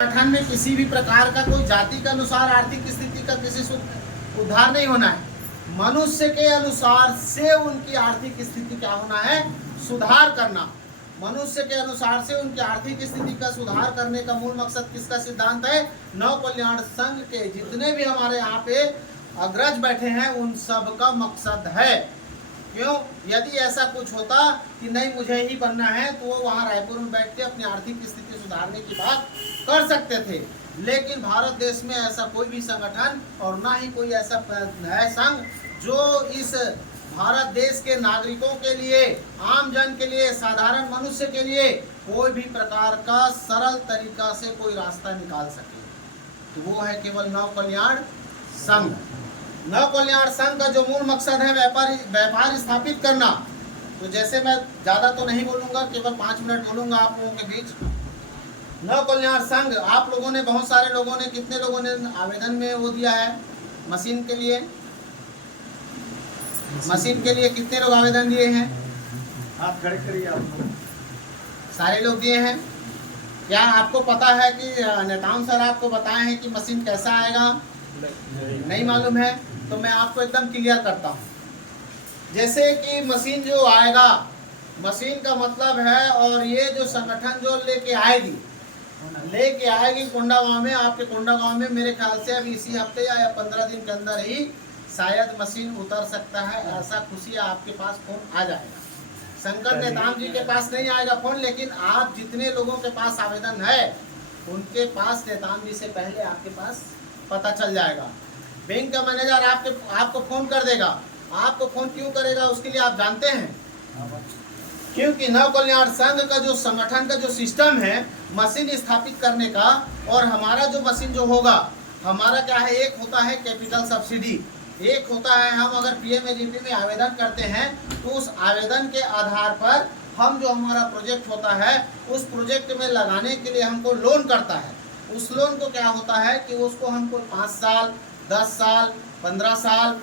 संगठन में किसी भी प्रकार का कोई जाति के अनुसार आर्थिक स्थिति का किसी से उद्धार नहीं होना है। मनुष्य के अनुसार से उनकी आर्थिक स्थिति क्या होना है, सुधार करना। मनुष्य के अनुसार से उनकी आर्थिक स्थिति का सुधार करने का मूल मकसद किसका सिद्धांत है? नव कल्याण संघ के जितने भी हमारे यहाँ पे अग्रज बैठे हैं उन सब का मकसद है। क्यों? यदि ऐसा कुछ होता कि नहीं मुझे ही बनना है तो वो वहाँ रायपुर में बैठ के अपनी आर्थिक स्थिति सुधारने की बात कर सकते थे, लेकिन भारत देश में ऐसा कोई भी संगठन और ना ही कोई ऐसा है संघ जो इस भारत देश के नागरिकों के लिए, आम जन के लिए, साधारण मनुष्य के लिए कोई भी प्रकार का सरल तरीका से कोई रास्ता निकाल सके, तो वो है केवल नव कल्याण संघ। नव कल्याण संघ का जो मूल मकसद है व्यापार स्थापित करना। तो जैसे मैं ज़्यादा तो नहीं बोलूँगा, केवल 5 मिनट बोलूँगा आप लोगों के बीच। नव कल्याण संघ आप लोगों ने, बहुत सारे लोगों ने, कितने लोगों ने आवेदन में वो दिया है मशीन के लिए? मशीन के लिए कितने लोग आवेदन दिए हैं? हाथ खड़े करिए आप। सारे लोग दिए हैं। क्या आपको पता है कि नेताओं सर आपको बताए हैं कि मशीन कैसा आएगा? नहीं मालूम है। तो मैं आपको एकदम क्लियर करता हूँ। जैसे कि मशीन जो आएगा, मशीन का मतलब है, और ये जो संगठन जो लेके आएगी कोंडा गांव में, आपके कोंडा गांव में मेरे ख्याल से अभी इसी हफ्ते या 15 दिन के अंदर ही शायद मशीन उतर सकता है। ऐसा खुशी आपके पास फोन आ जाएगा। शंकर नेताम जी के पास नहीं आएगा फोन, लेकिन आप जितने लोगों के पास आवेदन है उनके पास नेताम जी से पहले आपके पास पता चल जाएगा। बैंक का मैनेजर आपको फोन कर देगा। आपको फोन क्यों करेगा उसके लिए आप जानते हैं? क्योंकि नव कल्याण संघ का जो संगठन का जो सिस्टम है मशीन स्थापित करने का, और हमारा जो मशीन जो होगा, हमारा क्या है, एक होता है कैपिटल सब्सिडी, एक होता है हम अगर पीएमएजीपी में आवेदन करते हैं तो उस आवेदन के आधार पर हम जो हमारा प्रोजेक्ट होता है उस प्रोजेक्ट में लगाने के लिए हमको लोन करता है। उस लोन को क्या होता है कि उसको हमको 5 साल, 10 साल, 15 साल,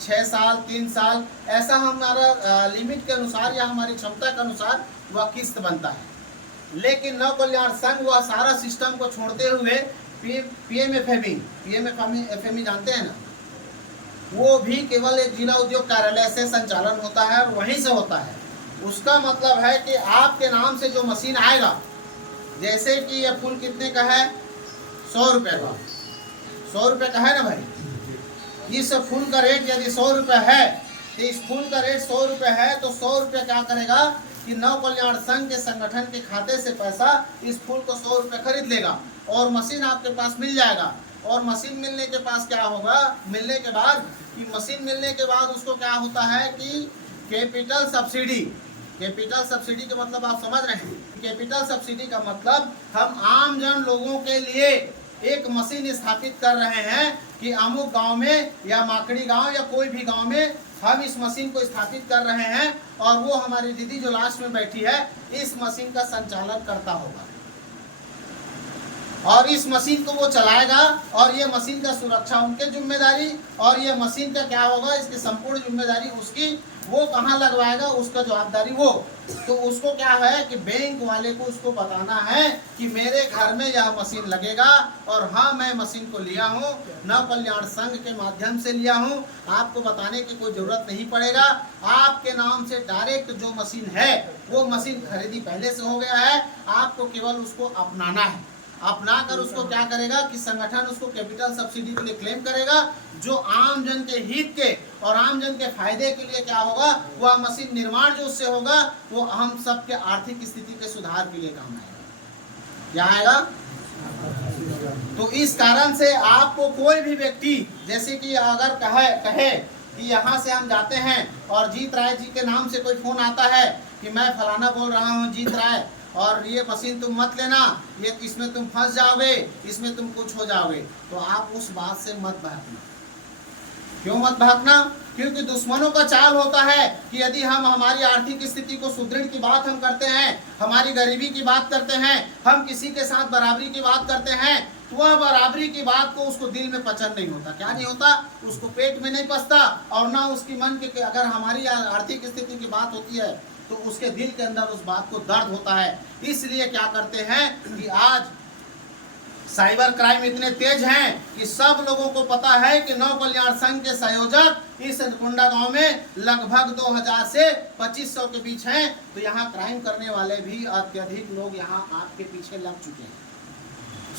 6 साल, 3 साल, ऐसा हमारा लिमिट के अनुसार या हमारी क्षमता के अनुसार वह किस्त बनता है। लेकिन नव कल्याण संघ वह सारा सिस्टम को छोड़ते हुए पीएमएफएमई जानते हैं ना, वो भी केवल एक जिला उद्योग कार्यालय से संचालन होता है और वहीं से होता है। उसका मतलब है कि आपके नाम से जो मशीन आएगा, जैसे कि यह फूल कितने का है? 100 रुपये का। 100 रुपये का है ना भाई? इस फूल का रेट यदि 100 रुपये है तो इस फूल का रेट 100 रुपये है, तो 100 रुपये क्या करेगा कि नव कल्याण संघ के संगठन के खाते से पैसा इस फूल को 100 रुपये खरीद लेगा और मशीन आपके पास मिल जाएगा। और मशीन मिलने के पास क्या होगा, मिलने के बाद कि मशीन मिलने के बाद उसको क्या होता है कि कैपिटल सब्सिडी। कैपिटल सब्सिडी का मतलब आप समझ रहे हैं? कैपिटल सब्सिडी का मतलब हम आम जन लोगों के लिए एक मशीन स्थापित कर रहे हैं कि अमुक गांव में या माकड़ी गांव या कोई भी गांव में हम इस मशीन को स्थापित कर रहे हैं, और वो हमारी दीदी जो लास्ट में बैठी है इस मशीन का संचालन करता होगा और इस मशीन को वो चलाएगा, और ये मशीन का सुरक्षा उनके जिम्मेदारी, और ये मशीन का क्या होगा, इसकी संपूर्ण जिम्मेदारी उसकी। वो कहाँ लगवाएगा उसका जवाबदारी वो। तो उसको क्या है कि बैंक वाले को उसको बताना है कि मेरे घर में यह मशीन लगेगा, और हाँ मैं मशीन को लिया हूँ, नव कल्याण संघ के माध्यम से लिया हूँ। आपको बताने की कोई ज़रूरत नहीं पड़ेगा। आपके नाम से डायरेक्ट जो मशीन है वो मशीन खरीदी पहले से हो गया है, आपको केवल उसको अपनाना है। अपना कर उसको क्या करेगा कि संगठन उसको कैपिटल सब्सिडी के लिए क्लेम करेगा, जो आम जन के हित के और आम जन के फायदे के लिए क्या होगा, वह मशीन निर्माण जो उससे होगा वो हम सबके आर्थिक स्थिति के सुधार के लिए काम आएगा। क्या आएगा? तो इस कारण से आपको कोई भी व्यक्ति, जैसे कि अगर कहे कि यहाँ से हम जाते हैं और जीत राय जी के नाम से कोई फोन आता है कि मैं फलाना बोल रहा हूँ जीत राय, और ये मशीन तुम मत लेना, ये इसमें तुम फंस जाओगे, इसमें तुम कुछ हो जाओगे, तो आप उस बात से मत भागना। क्यों मत भागना? क्योंकि दुश्मनों का चाल होता है कि यदि हम हमारी आर्थिक स्थिति को सुदृढ़ की बात हम करते हैं, हमारी गरीबी की बात करते हैं, हम किसी के साथ बराबरी की बात करते हैं, तो वह बराबरी की बात को उसको दिल में पचन नहीं होता। क्या नहीं होता? उसको पेट में नहीं पचता, और ना उसकी मन के अगर हमारी आर्थिक स्थिति की बात होती है तो उसके दिल के अंदर उस बात को दर्द होता है। इसलिए क्या करते हैं कि आज साइबर क्राइम इतने तेज हैं कि सब लोगों को पता है कि नव कल्याण संघ के संयोजक इस कुंडा गांव में लगभग 2000 से 2500 के बीच हैं। तो यहाँ क्राइम करने वाले भी अत्यधिक लोग यहाँ आपके पीछे लग चुके हैं।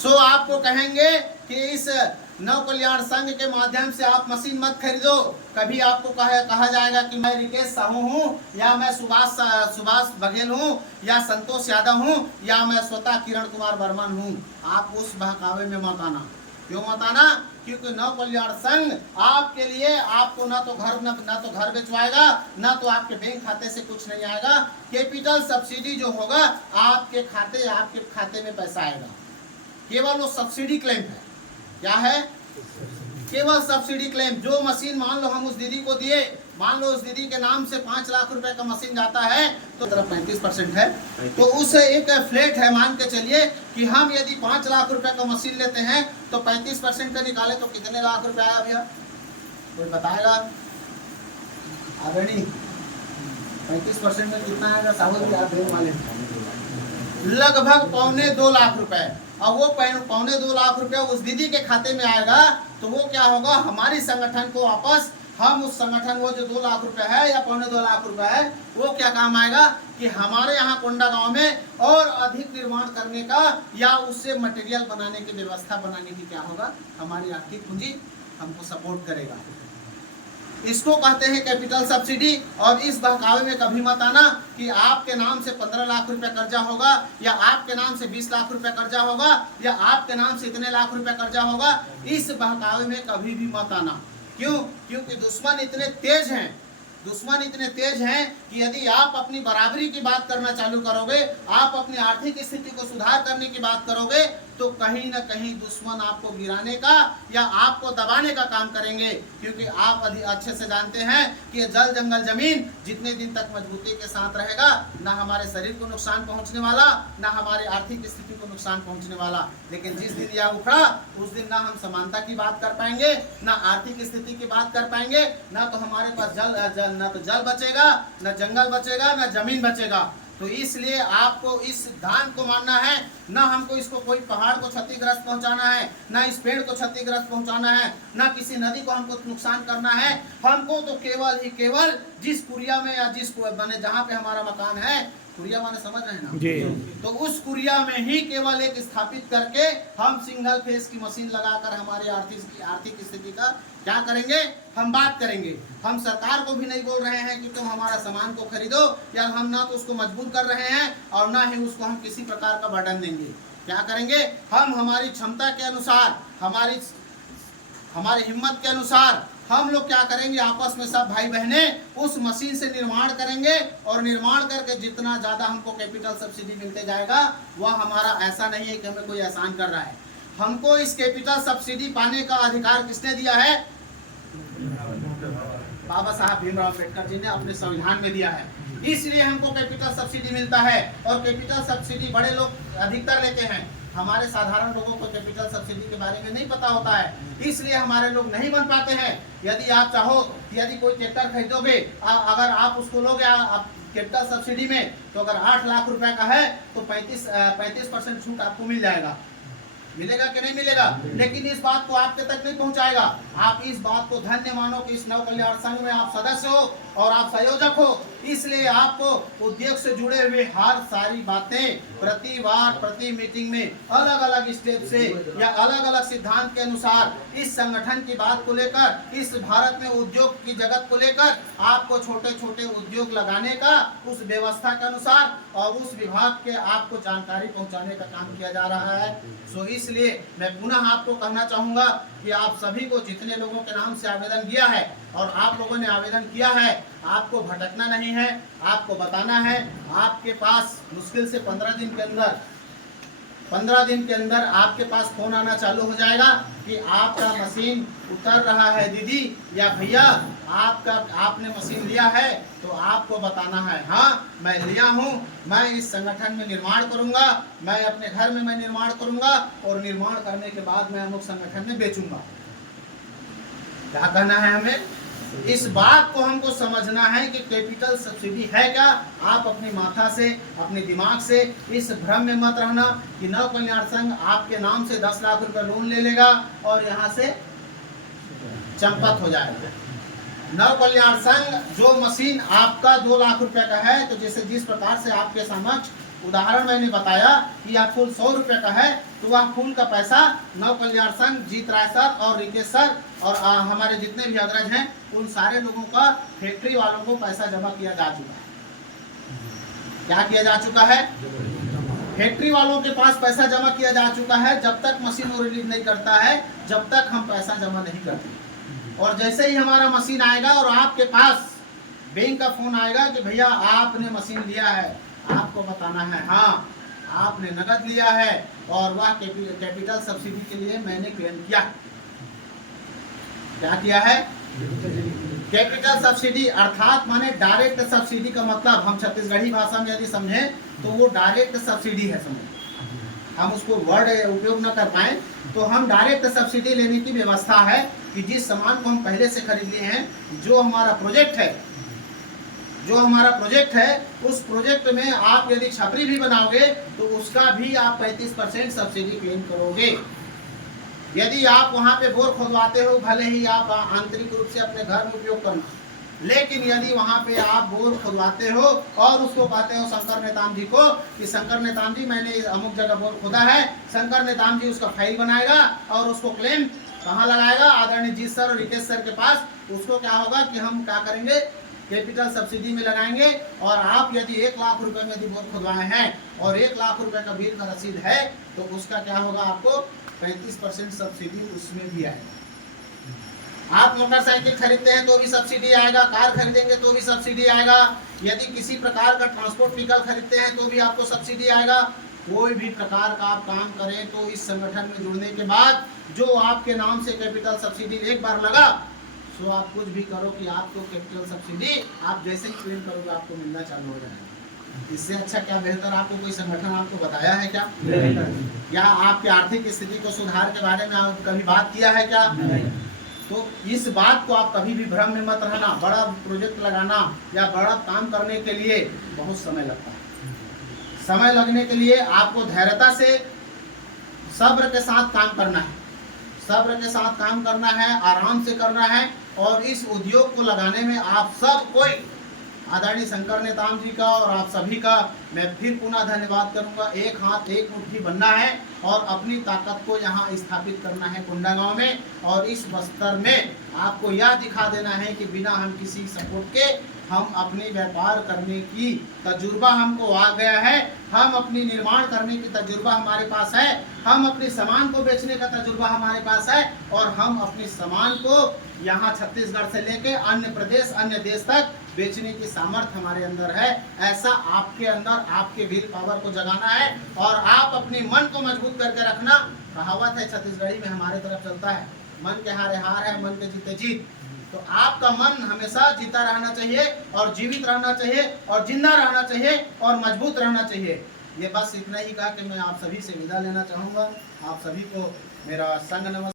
सो आपको कहेंगे कि इस नव कल्याण संघ के माध्यम से आप मशीन मत खरीदो। कभी आपको कहा जाएगा कि मैं रिकेश साहू हूँ, या मैं सुभाष बघेल हूँ, या संतोष यादव हूँ, या मैं स्वतः किरण कुमार बर्मन हूँ। आप उस बहकावे में मत आना। क्यों मत आना? क्योंकि नव कल्याण संघ आपके लिए आपको ना तो घर बेचवाएगा, ना तो आपके बैंक खाते से कुछ नहीं आएगा। कैपिटल सब्सिडी जो होगा आपके खाते में पैसा आएगा। केवल वो सब्सिडी क्लेम है। क्या है? केवल सब्सिडी क्लेम। जो मशीन मान लो हम उस दीदी को दिए, मान लो उस दीदी के नाम से 5 लाख रुपए का मशीन जाता है तो तरफ 35% है, तो उस एक फ्लैट है। मान के चलिए कि हम यदि 5 लाख रुपए का मशीन लेते हैं तो 35% का निकाले तो कितने लाख रुपए आया भैया? कोई बताएगा? आदरणीय 35% में कितना आएगा? साहब जी आप वाले लगभग 1.25 लाख रुपए। अब वो 1.25 लाख रुपया उस दीदी के खाते में आएगा तो वो क्या होगा? हमारी संगठन को वापस हम उस संगठन वो जो 2 लाख रुपए है या 1.25 लाख रुपए है वो क्या काम आएगा कि हमारे यहाँ कोंडा गांव में और अधिक निर्माण करने का या उससे मटेरियल बनाने की व्यवस्था बनाने की क्या होगा? हमारी आर्थिक पूंजी हमको सपोर्ट करेगा। इसको कहते हैं कैपिटल सब्सिडी। और इस बहकावे में कभी मत आना कि आपके नाम से 15 लाख रुपए कर्जा होगा, या आपके नाम से 20 लाख रुपए कर्जा होगा, या आपके नाम से इतने लाख रुपए कर्जा होगा। इस बहकावे में कभी भी मत आना। क्यों? क्योंकि दुश्मन इतने तेज हैं कि यदि आप अपनी बराबरी की बात करना चालू करोगे, आप अपनी आर्थिक स्थिति को सुधार करने की बात करोगे, तो कहीं ना कहीं दुश्मन आपको गिराने का या आपको दबाने का काम करेंगे। क्योंकि आप अच्छे से जानते हैं कि जल जंगल जमीन जितने दिन तक मजबूती के साथ रहेगा, ना हमारे शरीर को नुकसान पहुंचने वाला, ना हमारी आर्थिक स्थिति को नुकसान पहुंचने वाला। लेकिन जिस दिन यह उखड़ा उस दिन ना हम समानता की बात कर पाएंगे, ना आर्थिक स्थिति की बात कर पाएंगे, ना तो हमारे पास ना तो जल बचेगा, ना जंगल बचेगा, ना जमीन बचेगा। तो इसलिए आपको इस सिद्धांत को मानना है। ना हमको इसको कोई पहाड़ को क्षतिग्रस्त पहुंचाना है, ना इस पेड़ को क्षतिग्रस्त पहुंचाना है, ना किसी नदी को हमको नुकसान करना है। हमको तो केवल जिस कुरिया में या जिस बने जहाँ पे हमारा मकान है, कुरिया माने समझ रहे हैं ना जी, तो उस कुरिया में ही केवल एक स्थापित करके हम सिंगल फेस की मशीन लगाकर हमारी आर्थिक स्थिति का क्या करेंगे? हम बात करेंगे। हम सरकार को भी नहीं बोल रहे हैं कि तुम हमारा सामान को खरीदो, या हम ना तो उसको मजबूर कर रहे हैं और ना ही उसको हम किसी प्रकार का बर्डन देंगे। क्या करेंगे? हम हमारी क्षमता के अनुसार, हमारी हिम्मत के अनुसार हम लोग क्या करेंगे? आपस में सब भाई बहने उस मशीन से निर्माण करेंगे, और निर्माण करके जितना ज़्यादा हमको कैपिटल सब्सिडी मिलते जाएगा वह हमारा ऐसा नहीं है कि हमें कोई एहसान कर रहा है। हमको इस कैपिटल सब्सिडी पाने का अधिकार किसने दिया है? बाबा साहब भीमराव अम्बेडकर जी ने अपने संविधान में दिया है। इसलिए हमको कैपिटल सब्सिडी मिलता है। और कैपिटल सब्सिडी बड़े लोग अधिकतर लेते हैं। हमारे साधारण लोगों को कैपिटल सब्सिडी के बारे में नहीं पता होता है, इसलिए हमारे लोग नहीं बन पाते हैं। यदि आप चाहो, यदि कोई ट्रैक्टर खरीदोगे, अगर आप उसको लोगे कैपिटल सब्सिडी में, तो अगर 8 लाख रुपए का है तो 35% छूट आपको मिल जाएगा। मिलेगा कि नहीं मिलेगा? लेकिन इस बात को आपके तक नहीं पहुंचाएगा। आप इस बात को धन्य मानो कि इस नव कल्याण संघ में आप सदस्य हो और आप संयोजक हो। इसलिए आपको उद्योग से जुड़े हुए हर सारी बातें प्रति मीटिंग में अलग अलग स्टेप से या अलग अलग सिद्धांत के अनुसार इस संगठन की बात को लेकर, इस भारत में उद्योग की जगत को लेकर आपको छोटे छोटे उद्योग लगाने का उस व्यवस्था के अनुसार और उस विभाग के आपको जानकारी पहुंचाने का काम किया जा रहा है। सो इसलिए मैं पुनः आपको कहना चाहूँगा कि आप सभी को, जितने लोगों के नाम से आवेदन किया है और आप लोगों ने आवेदन किया है, आपको भटकना नहीं है, आपको बताना है। आपके पास मुश्किल से 15 दिन के अंदर आपके पास फोन आना चालू हो जाएगा कि आपका मशीन उतर रहा है दीदी या भैया, आपने मशीन लिया है। तो आपको बताना है, हाँ मैं लिया हूँ, मैं इस संगठन में निर्माण करूँगा, मैं अपने घर में मैं निर्माण करूँगा और निर्माण करने के बाद मैं अमुक संगठन में बेचूंगा। क्या कहना है हमें? इस बात को हमको समझना है कि कैपिटल सब्सिडी है क्या। आप अपनी माथा से, अपने दिमाग से इस भ्रम में मत रहना कि नव कल्याण संघ आपके नाम से 10 लाख रुपए लोन ले लेगा और यहाँ से चंपत हो जाएगा। नव कल्याण संघ जो मशीन आपका 2 लाख रुपए का है, तो जैसे जिस प्रकार से आपके समक्ष उदाहरण मैंने बताया कि यह फूल 100 रुपए का है, तो वह फूल का पैसा नव कल्याण संघ, जीत राय सर और रिकेश सर और हमारे जितने भी अग्रज हैं उन सारे लोगों का, फैक्ट्री वालों को पैसा जमा किया जा चुका है। क्या किया जा चुका है? फैक्ट्री वालों के पास पैसा जमा किया जा चुका है। जब तक मशीन वो रिलीज नहीं करता है, जब तक हम पैसा जमा नहीं करते। और जैसे ही हमारा मशीन आएगा और आपके पास बैंक का फोन आएगा कि भैया आपने मशीन लिया है, आपको बताना है हाँ आपने नगद लिया है और वह कैपिटल सब्सिडी के लिए मैंने क्लेम किया। क्या किया है? कैपिटल सब्सिडी अर्थात माने डायरेक्ट सब्सिडी का मतलब हम छत्तीसगढ़ी भाषा में यदि समझें तो वो डायरेक्ट सब्सिडी है। समझ, हम उसको वर्ड उपयोग न कर पाए तो हम डायरेक्ट सब्सिडी लेने की व्यवस्था है कि जिस सामान को हम पहले से खरीद लिए हैं, जो हमारा प्रोजेक्ट है, उस प्रोजेक्ट में आप यदि छपरी भी बनाओगे तो उसका भी आप 35% सब्सिडी क्लेम करोगे। यदि आप वहां पे बोर खुदवाते हो, भले ही आप आंतरिक रूप से अपने घर में उपयोग करना, लेकिन यदि वहां पे आप बोर खुदवाते हो और उसको कहते हो शंकर नेताम जी को कि शंकर नेताम जी मैंने अमुक जगह बोर खोदा है, शंकर नेताम जी उसका फाइल बनाएगा और उसको क्लेम कहाँ लगाएगा? आदरणीय जीत सर और रिकेश सर के पास। उसको क्या होगा कि हम क्या करेंगे? कैपिटल सब्सिडी में लगाएंगे। और आप यदि 1 लाख रुपए में यदि बोर खुदवाए हैं और 1 लाख रुपए का बिल का रसीद है, तो उसका क्या होगा? आपको 35% सब्सिडी उसमें भी आएगा। आप मोटरसाइकिल खरीदते हैं तो भी सब्सिडी आएगा, कार खरीदेंगे तो भी सब्सिडी आएगा, यदि किसी प्रकार का ट्रांसपोर्ट व्हीकल खरीदते हैं तो भी आपको सब्सिडी आएगा। कोई भी प्रकार का आप काम करें तो इस संगठन में जुड़ने के बाद जो आपके नाम से कैपिटल सब्सिडी एक बार लगा, सो आप कुछ भी करो कि आपको कैपिटल सब्सिडी आप जैसे ही क्लेम करोगे आपको मिलना चालू हो जाएगा। इससे अच्छा क्या बेहतर आपको कोई संगठन आपको बताया है क्या? या आपके आर्थिक स्थिति को सुधार के बारे में आप कभी बात किया है क्या? तो इस बात को आप कभी भी भ्रम में मत रहना। बड़ा प्रोजेक्ट लगाना या बड़ा काम करने के लिए बहुत समय लगता है। समय लगने के लिए आपको धैर्यता से, सब्र के साथ काम करना है, सब्र के साथ काम करना है, आराम से करना है। और इस उद्योग को लगाने में आप सब कोई, आदरणीय शंकर नेताम जी का और आप सभी का मैं फिर पुनः धन्यवाद करूंगा। एक हाथ एक मुट्ठी बनना है और अपनी ताकत को यहाँ स्थापित करना है कुंडा गांव में। और इस बस्तर में आपको यह दिखा देना है कि बिना हम किसी सपोर्ट के हम अपनी व्यापार करने की तजुर्बा हमको आ गया है, हम अपनी निर्माण करने की तजुर्बा हमारे पास है, हम अपने सामान को बेचने का तजुर्बा हमारे पास है और हम अपने सामान को यहाँ छत्तीसगढ़ से लेके अन्य प्रदेश, अन्य देश तक बेचने की सामर्थ्य हमारे अंदर है। ऐसा आपके अंदर आपके विल पावर को जगाना है और आप अपने मन को मजबूत करके रखना। कहावत है छत्तीसगढ़ी में हमारे तरफ चलता है, मन के हारे हार है, मन के जीते जीत। तो आपका मन हमेशा जीता रहना चाहिए और जीवित रहना चाहिए और जिंदा रहना चाहिए और मजबूत रहना चाहिए। ये बस इतना ही कहा कि मैं आप सभी से विदा लेना चाहूँगा। आप सभी को मेरा संग नमस्कार।